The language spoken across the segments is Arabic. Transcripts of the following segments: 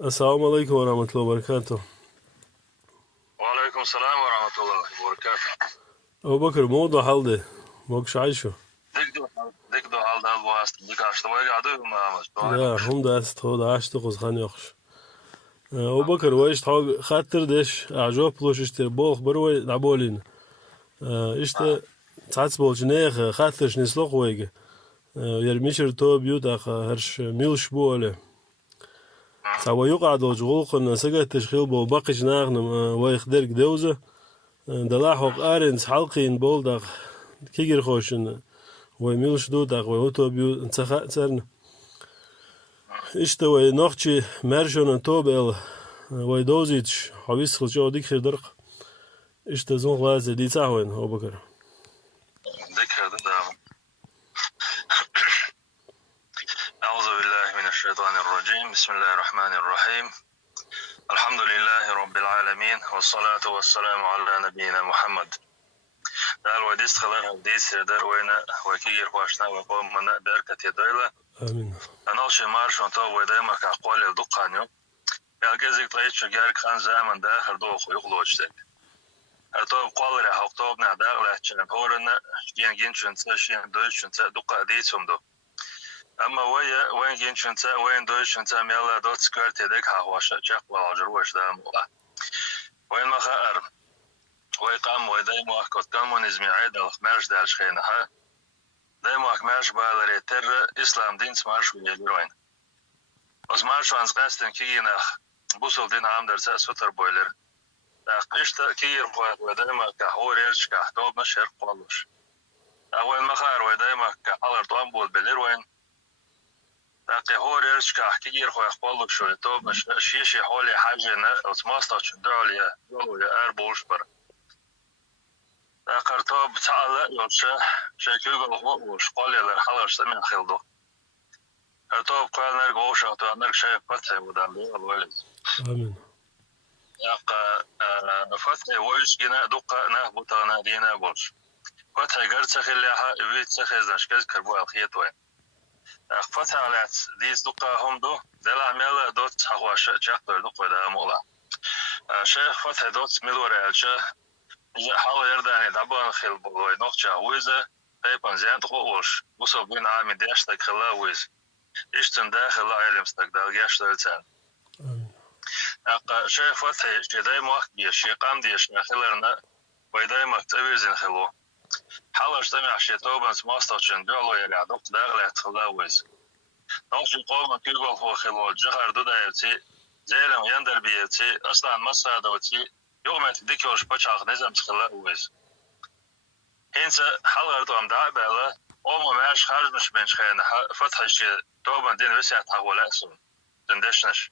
السلام عليكم ورحمة الله وبركاته. وعليكم السلام ورحمة الله وبركاته. أبو بكر موضوع حالده موكش عايشو. ديك دو حال ده الواست ديك عشت ويجا عدو ما لا مستوعبش. هم ده استهود عاشت قص خان يخش. أبو بكر ويش تحاول خاطر ديش أعجوب بلوش اشتر بولخ بروي لعبولين. اشت ساعات بولش نيخ خاطرش نسلوق ويجا. يرميشر تو بيوت أخ هرش ميلش بوله. سوا يقعد وجغوق إن سجى تشخيل بو باقيش ناغنم ويخدر جدوزة. دلاحوق أرنس حلقين بولدق كيجر خوشن ويميلش دودق ويوتو بيوت انتخا ترن. إشتا نوختشي مرشون توبل ويدوزيتش حويسخل جو ديك خير درق إشتا زون غازي دي تاوين أبو بكر. ديك ده. أعوذ بالله من الشيطان الرجيم. بسم الله الرحمن الرحيم. الحمد لله رب العالمين والصلاة والسلام على نبينا محمد. دال وديس خلال هديس در وينا وكير واشنا وقوم من بركة يدويلة. آمين. أنا شيء مارشون تو ودايما كأقوال الدقانيو. يالجزيك طيب شجار كان زمن داخل دوخ يقلوجتك. تو قوالر حقوق نداغ لحشن هورن شين جنشن شين دوشن دقة ديسوم دو. أما وين جنشن وين دوشن ميلا دوت سكرت يدك هواش جاك والعجر وش دام ولا. وين ما خير. ويقام ودايما كنت كمونيزم عيد الخمرش دالش خينها. دايما خمرش بالر تر إسلام دين سمارش ويجروين. وسمارش وانس قاستن كينا بوصل دين عام درس سوتر بويلر. قشطة كير ودايما كهوريرش كحتوب مشهر قولش. أول ما خير ودايما كحلر طنبول بليروين. لكن هوريرش كحكير قولش شو توب مش شيء حولي حاجة أتماسط شدولي يا أربولش بر. لكن توب تعال يوش شكيل وش قولي للحلر سمين خلدو. توب قال نرجوش أو نرجع شيء فتح ودام الولد. آمين. فتح ويش جنا دقة نهبطنا دينا بولش. فتح قرص خليها ويت سخز نشكز كربو الخيط وين. فتح على ديس دقة هم دو دل عمل دوت حواش جاكبر دقة ده مولا. شيخ فتح دوت ملور علشة حاول يرداني دبان خل بوي نقطة ويزة تيبان زين تقولش وصل بين عام ديش تكلا ويز. إيش تنداخل علم استقدال جاش تلتان. شيخ فتح جداي موقت بيش يقام ديش نخلرنا ويداي مكتبي زين خلو. حاولش تمع شيء توبان سماستوشن دولو يلي عدوك داغلة تخلاويز. نوشي قوما كيقول هو خلو جغر دودا يتي زيلم يندر بيتي أصلا مصر دوتي يوم تديكيوش بچاق نزم تخلاويز. هنسا حلغر دوام دعبالا أوما معاش خارج مش بنش خينا فتح شيء توبان دين وسع تحول أسون تندشنش.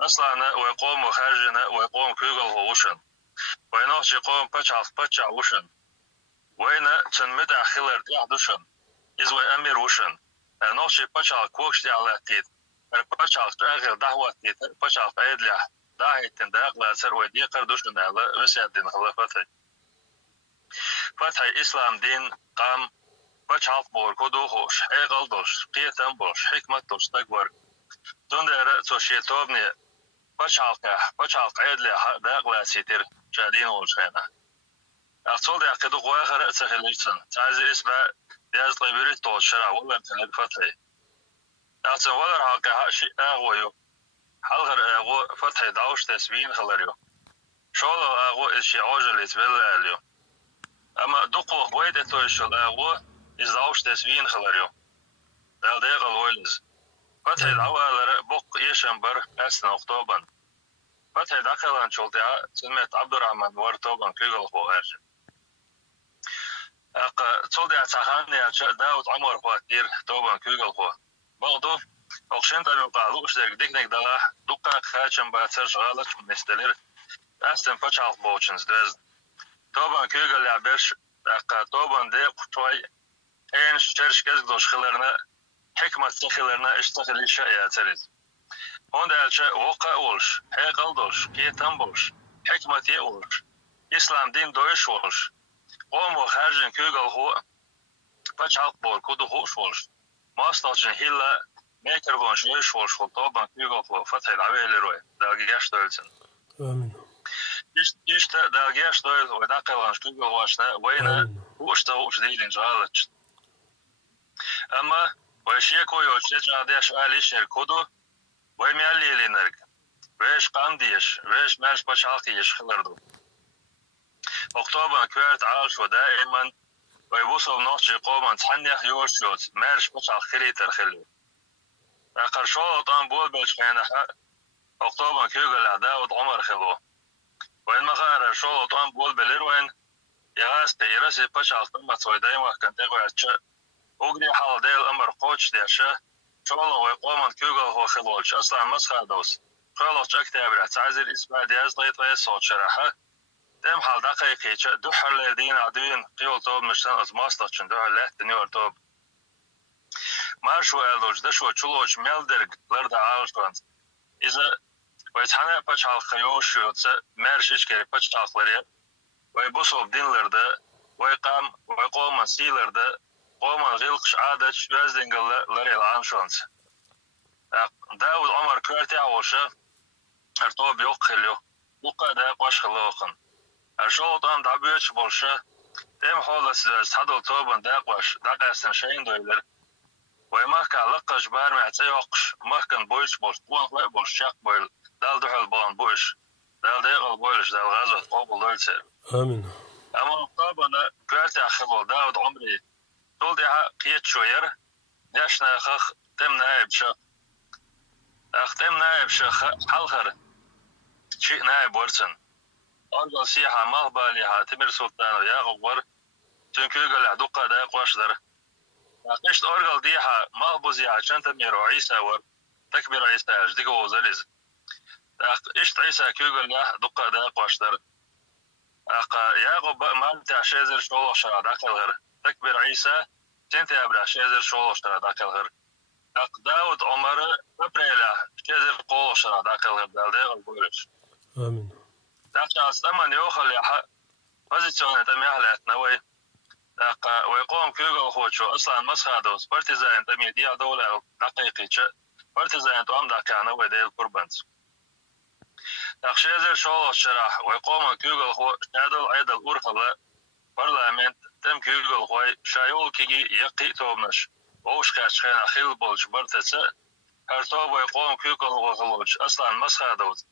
أصلا ويقوم وخارجنا ويقوم كيقول هو وشن. وينوشي قوم بچاق وشن. وين تنمدع خلر يحدشن إزوي أمير وشن نوشي بچال كوكش دي على تيت بچال تأغل دعوة تيت بچال فايد لح داهي تنداق لأسر ويدي قردوشن على وسيا دين خلفتي فتحي إسلام دين قام بچال بور كدوخوش حيقل دوش قيتن بوش حكمت دوش تكبر دون دارة توشي توبني بچال قيد لح داق لأسيتر جادين وشخينا أصل ده كده قوي خير أتخليشن تعز اسمه ياز ليبريت طول شرع ولا تلقى فتحي أصل ولا حاجة شيء أغويو حلقة أغو فتحي داوش تسبين خلريو شغل أغو الشيء عجل يتبلع اليوم أما دقوا ويد أتوشل أغو إز داوش تسبين خلريو ده غلويلز فتحي دعوة على بق يشنبر أسن أكتوبر فتحي دخلن شلتها سمعت عبد الرحمن ورتوبن كيغل خوارج تصدق تخاني داود عمر فاتير توبا كيغل خو برضو أقشن تاني قالوا إشترك ديكنك دلا دقة خاتم باتر شغالة مستلير أستن بتشعل بوتشنز داز توبا كيغل يعبرش توبا ديق شوي إن شرش كذا دوش خلرنا حكمة تخلرنا اشتغل شيء يعترض هون ده شيء وقع ولش حقل دوش كي تنبوش حكمة يولش إسلام دين دوش ولش قوم وخارجن كيغل هو بچاق بول كودو خوش ولش ماستاچن هيلا ميكرفون شويش وشغل طبعا كيغو فتح العويل روي داقياش دولتن آمين إيش داقياش دول وداقل كيغو واشنا وين وش ديلين جالتش أما وشيكو يوشيش عاديش آلي شركودو ويميالي لينرق ويش قامديش ويش مالش بشالتيش خلردو أكتوبر كويرت عالش ودائما ويبوصل نوشي قوما تحنيح يوشيوت مالش بشال خريتر خلو آخر شو طان بول بالشينها أكتوبر كيوغل داود عمر خلو وين مغار شو طان بول باليروين يغاس تيرسي بشال تمت ويدايما كنت يقعد وقدي حال ديل أمر قوش ديشة شغله ويقوم كيوغل هو خلوش أصلا مسخة دوس خلوش أكتابرة تعزل إسماء دياز ليت ويصوت شرحة تم حال دقيقي دوحر لدين عدوين قيول توب مشتن أزماستاتشن دوحر لحت نيور توب مارشو ألوش دشو تشلوش ميلدرق لرد عالشوانت إذا ويتحنى بچال خيوش يوتس مارش إشكري بچال خلريا ويبوصو بدين لرد ويقوم سي لرد قوم غيلقش عادش وازدنقل لري العنشونس داود عمر كوارتي عوشة ارتوب يوقخليو وقا دا قوش خلوقن ارشو طان دعبيوش بولشة تيم حولس استحدو توبن دا قوش دا قاسن شاين دويلر ويماكا لقش بارمي عتيوقش مهكن بويش بولش طوان بولش شاق بويل دال دوحل بولن بويش دال ديغل بويلش دال غازوة قوبل دولتر آمين اما طابن كوارتي عخلو داود عمري طول ديها قيت شوير داشنا خخ تم نائب شخ تم نائب شخ حلخر شيء نائب ورسن أرجل سيحة مغباليها تمر سلطان وياغب ور تنكيغل عدوقة دايق واشدر قشت أرجل ديها مغبوزي عشان تميرو عيسى ور تكبير عيسى أجدقو وزلز قشت عيسى كيغل عدوقة دايق واشدر ياغب مالتي عشيزر شغل شرع داخل غير تكبير عيسى تنتي أبرا شيزر شغل شرع داخل غير داود عمر أبريلا شيزر قول شرع داخل غير دالديغ البورش آمين داخل أستمان يوخل يحق وزيتون تميح نوي ويقوم كيغل خوتشو أصلا مسخادوس بارتيزان تمي ديا دولة دقيقي بارتيزان توام داكا نوي ديل كوربانت شيزر شغل شرع ويقوم كيغل خو شادل عيد الأورخلة برلمانت تم كيغل خوي شايول كيجي يقي توبنش ووش كاشخينا خيل بولش برتسة هرتوب ويقوم كيغل خوش أصلا مسخادوس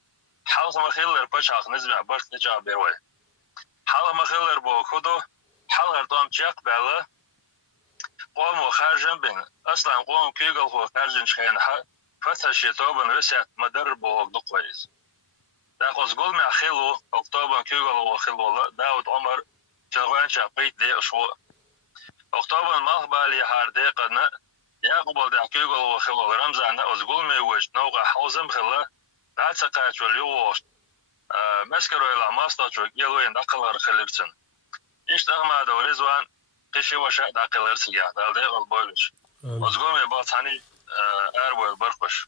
حالة مخيلر بشاق نزمع برت نجا بيروي حالة مخيلر بو خدو حالة هرتوم جاق بالا قوم خارجن بين أصلا قوم كيغل هو خارجن شخينها فتح توبن وسعت مدر بو دقويز داخل قول مع خيلو أكتوبر كيغل هو خيلو داود عمر تنغوان شاقيت دي أشوى أكتوبر مغبالي هاردي قدنا ياقبل دا كيغل هو خيلو رمزان أزقول ميوج نوغا حوزم خلا لا تقاش واليوش مسكرو إلى ماستر وقيلوين داقل خليبتن إيش أغمى دوريزوان قشي وشاء داقل إرسيا دالدي غالبولش أزقول ميباطاني أربو البرقش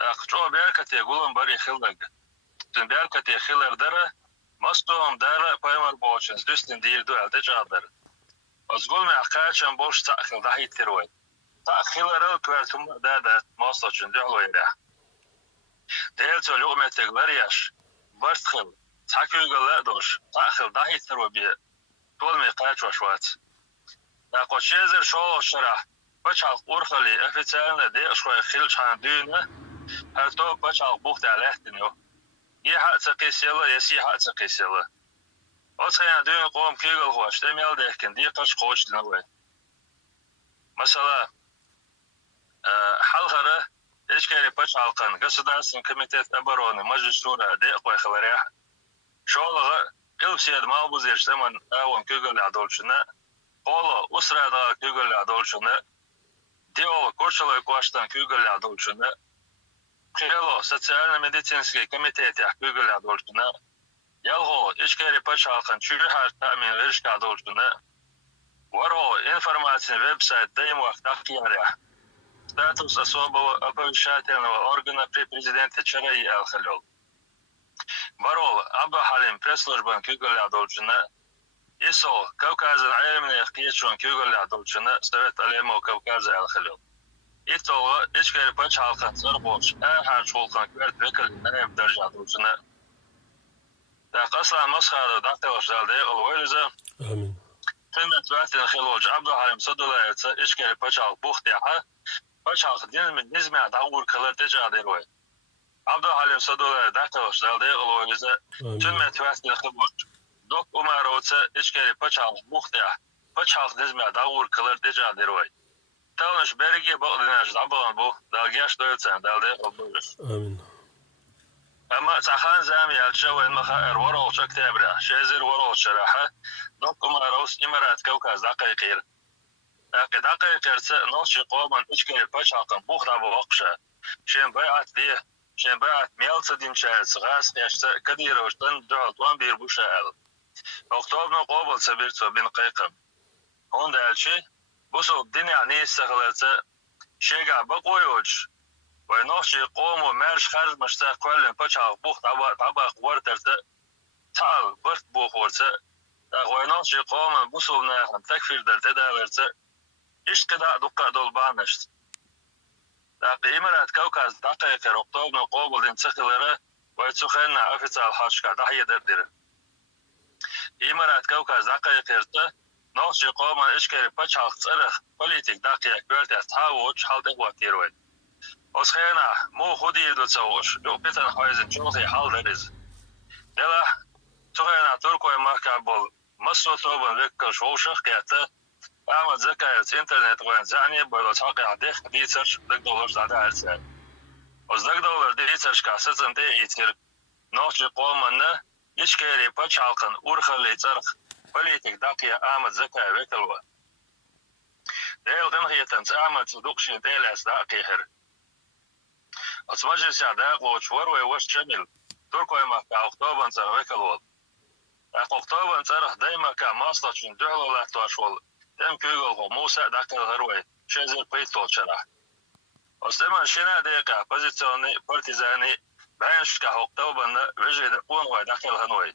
أخشوا بيركتي يقولون بري خلق تن بيركتي خلر دره مستوهم داره بايمر بوشنز دوستن دير دو الدجا دره أزقول معقاشن بوش تأخل دحي تروي تأخل رو كوارتم دادا ماستوشن دعلو يريح ديلتو لقمة تقبريش برتخل تحكيو يقول دوش تأخل دحي تروي بيه طول ميقاش وشوات أقو شيزر شولو شرح بچال أورخلي أفتالنا دي أشوي خلش عن دينه هرتو بچال بوخت عليه تنيو يحق تقيس يلا يسي حق تقيس يلا أصلا دين قوم كيغل هواش تميل ديكن دي قش قوش لنوي مثلا حلقة إشكالي بچال قن قصدارسن كميتات أبروني مجلس شورى دي قوي خبريح شولغة قلب سياد مالبوزيش تمن أون كيغل عدولشنا قولا أسرع دا كيغل عدولشنا ديولا كورشلا يقواشتان كيغل عدولشنا خيلو социально-медицинский комитет كيغل عدولشنا يلغو إشكالي بچال قن شوحة تأمين غيرشك عدولشنا ورغو информация веб-сайт دايم وقت تقياريح статус особого оповещательного органа при президенте Чараи Ал-Халил. Ворол Абба Халим пресс-службан Кюгал Адолчина إيسو كوكاز العالم من يخيشون كيقول لعدوشنا سويت عليهم وكوكاز Ал-Халил. İtolga içkeri paç halkan sarı boş. Her çolkan kvert vekiline ev derjat ucuna. Da qasla masxada da tevşalde olwayza. آمين Tümmet vatin xiloj Abdülhalim Sadulayetsa içkeri paç halk buxtiha. Paç halk din min nizme dağur kılır tecadir way. Abdülhalim Sadulayet da tevşalde olwayza. Tümmet vatin xiloj. Dok umarotsa içkeri paç halk buxtiha. Paç halk nizme dağur kılır tecadir way. Talnish bergi bağlanış dabalan bu. Dalgaş doyutsan dalde olmuş. آمين أما تخان زامي الشوين مخا ورول شكتابرا شازر ورول شراحة دوكم روس إمارات كوكاز دقيقير دقيقير نوشي قوما إشكالي بشاقن بوخدا بوقشة شين بيعت ديه شين بيعت ميالتا ديم شاهد غاس يشتا كدير وشتن دعال طوان بير بوشاهد أكتوبنا قوبل سبيرتو بين قيقم هون دالشي بوسو الدنيا عني استغلالتا شيقا بقويوش ونوشي قومو مارش خارج مشتاق كلن بچا بوخ طبق ورترت تعال برت بوخ ورت ونوشي قوم بوسونا هم تكفير درت داورت ايش كدا دقه دولبانشت دقي امرات كوكاز دقيقه رقطوبنا قوبل انتخلره ويتسخنا عفتال حاشكا دحيه دردر امرات كوكاز دقيقه نوشي قوم اشكري بچا صرخ بوليتيك دقيقه كورت تاوش حالت وقتيروي Oskhena mo khudi do tsawosh do petan haizen chonse hal deriz dela tohena turkoy markabol maso toban vekka shoshakh kata ama zakayat internet wan zani bolo taqi hadikh research $1 zada arsa os $1 research ka sazante itir nochi qomana ishkeri pachalqan urkhali tsarq politik daqiya ama zakay vekalwa del qanhiyatan ama tsuduqshi delas daqihir أتمنى سعداء وشور ويوش شمل تركوا ما كأكتوبر ترى كلول أكتوبر ترى دايما كماصلة شندوه ولا تواشول تم كيغل موسى دكتور هروي شازر بيتول شرح أستمع شنا دقيقة بزيتوني بارتيزاني بينش كأكتوبر وجد قون ودكتور هنوي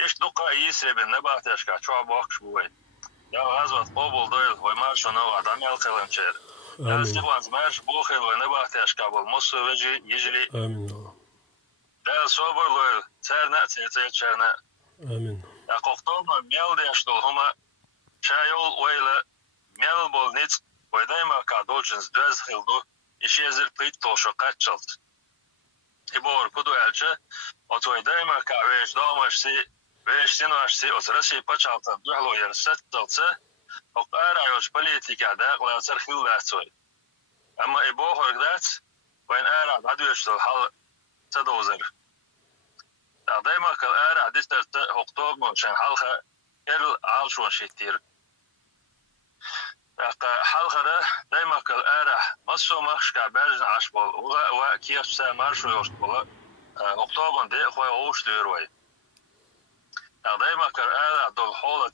إيش دقة يسري بالنباتش كشعب وقش بوي يا غزوة قبول دويل ومارشون هو عدمي القلنشير استخوان زمارش بوخل ونباتش كابل مصر وجي يجري آمين دال صوبر لويل ترنا تيتشرنا آمين أقوقتوما ميل ديشتول هما شايول ويلا ميل بول نيت ويدايما كادوجنز دوز خلدو إشيزر بيت توشو قاتشلت إبور كدو يالجه وتويدايما كاويش دومشسي ويش سينواشسي أسرسي بچالتن دوحلو يرست دلتse وقارا يوش بليتيكا داقلا ترخيل داتسوي أما إبوه هرقدات وين آرا دادوشتول حال تدوزر دايما كالآرا ديسترت هقطوب شان حلقة كل عالشون شكتير حلقة دايما كالآرا مصو مخش كابرجن عشبول وكيف سامارشو يوشبول هقطوبن دي خوي غوش ديروي دايما كالآرا دول حولة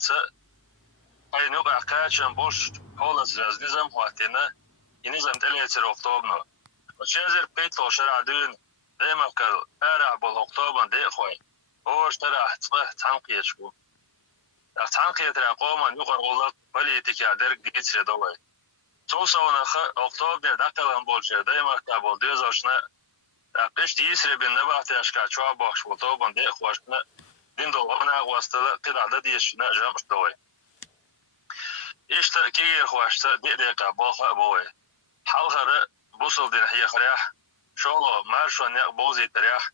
أي نوع كاتشن بوش حولة زاز نظام واتينا ينظام تليتر هقطوبنو وشنزر بيتو شرع دون دايما كالآرا بالهقطوبن دي خوي هوش ترى تنقيش بو تنقية رقوما يقر غلط بليتيكا درق جيتسي دوي توصونا أكتوبر دقلن بولشي دايما كابول ديزوشنا قش ديسري بالنباتي أشكا شواب بخش بطوبن دي خوشنا دين دولونا واسطة قد عدد يشنا جامش دوي إشتا كيير خوشتا دي ديقا بوخا بوي حلقة بوصل دين حيا خريح شولو مارشون يق بوزي تريح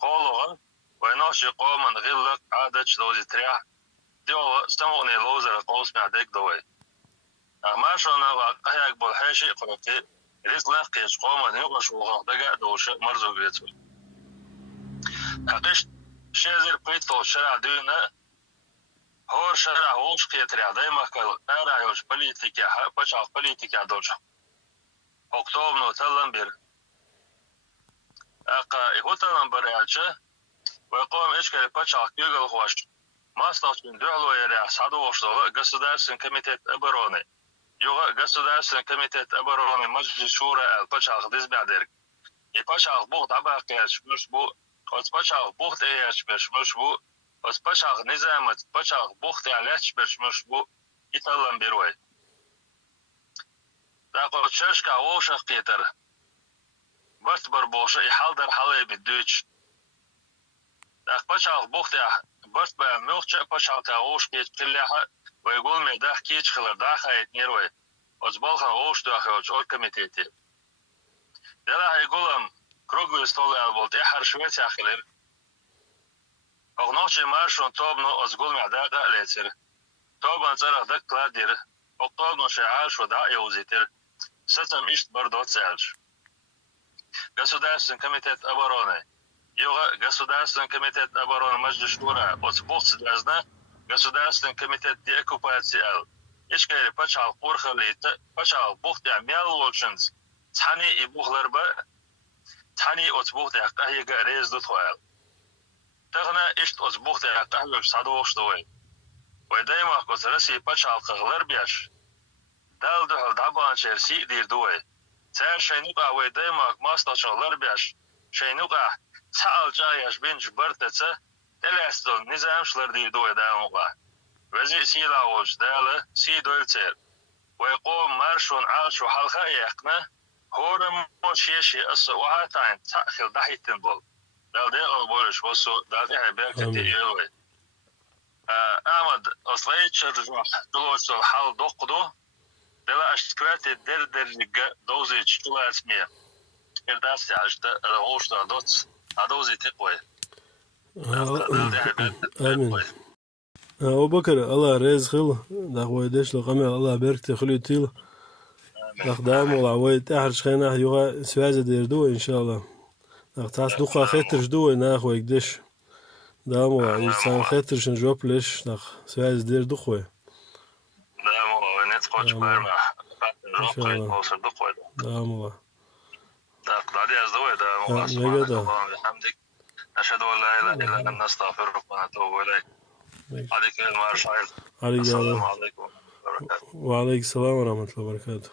قولوغن وينوشي قومن غلق عادش دوزي تريح ديو استمغني لوزر قوس مع ديك دوي مارشون وقهيك بالحيشي قرقي ريس لاقيش قومن يقش وغاق دقا دوش مرزو بيتو حقيش شازر بيتو شرع دونا هور شرع ووش قيتريع دايما كال آرايوش بليتيكا بچاق بليتيكا دوش اكتوبنو تلنبير هو تلنبير يالشه ويقوم إشكال بچاق يوغل خوش ماستوشن دوحلو يريع سعدو وشدولو Государственный комитет обороны يوغا Государственный комитет обороны مجلس شورى البچاق ديزبعدرك يبچاق بوغ دباقيش مش بو وز بچاق بوغ تياش مش بو وز بچاق نظامت بچاق بوغ تياليش مش بو يتلن بيروي دا قوتشش کا ووشخ پیتر بس بر بوشه حال در حاله بدوچ دا پچاق بوخته بس به موخچه پچاق تا ووش پیت کله و يقول مي دا كيش خلر دا خايت نيروي ازبال خان ووش دا خيوش اور كميتيتي دا هيقولم كروغو استولي البولت احر شويت يا خلر اغنوشي مارشون توبنو ازقول مي دا قاليتر توبان زرق دك كلادير اقتوبنو شعاش ودا يوزيتر ستم اشت بردو تسالش Государственный комитет обороны. Государственный комитет обороны Маджлис Шура. Вот бухт должна Государственный комитет деоккупации. Ишкари пачал пурхали, пачал бухт я мял лучшинс. Тани и бухларба. Тани от бухт я кахига рез дутхуал. Тагна ишт от бухт я кахига садух штуй. Вайдайма кот Россия пачал кахларбяш. Дал духал дабан черси дир дуй. سر شینوقا و دیماک ماستاشون لربیش شینوقا سال جایش بینج برتچه دلستون نظامش لردی دوی داموقا وزی سیلاوش داله سی دولتر و يقوم مارشون عاش و حلقه یقنه هورم موشیشی اصوها تاین تأخیل دهیتن بول دال دیگه بولش بسو دال دیگه برکتی ایلوی احمد اصلاحی چرجمه دلوچتو حال دوقدو دلا اشتكرات الدردرجة دوزي تشتغل اسمية إرداسي عشتا الغوشتا دوتس عدوزي تقوي آمين أبو بكر الله ريز خل دعوة ديش لقمة الله بارك تخلي تيل أخدام والعويد تحرش خينا يوغا سوازة ديردو إن شاء الله أختاس دوخا خيترش دو ناخو يقدش دامو إنسان خيترش نجوب ليش ناخ سوازة ديردو خوي قوش بارما روحي وصل دقوة دامو قاعدي أزدوي دامو سبحانك اللهم وبحمدك أشهد أن لا إله إلا أنت نستغفرك ونتوب إليك عليك المارشال السلام عليكم ورحمة الله وبركاته وعليك السلام ورحمة الله وبركاته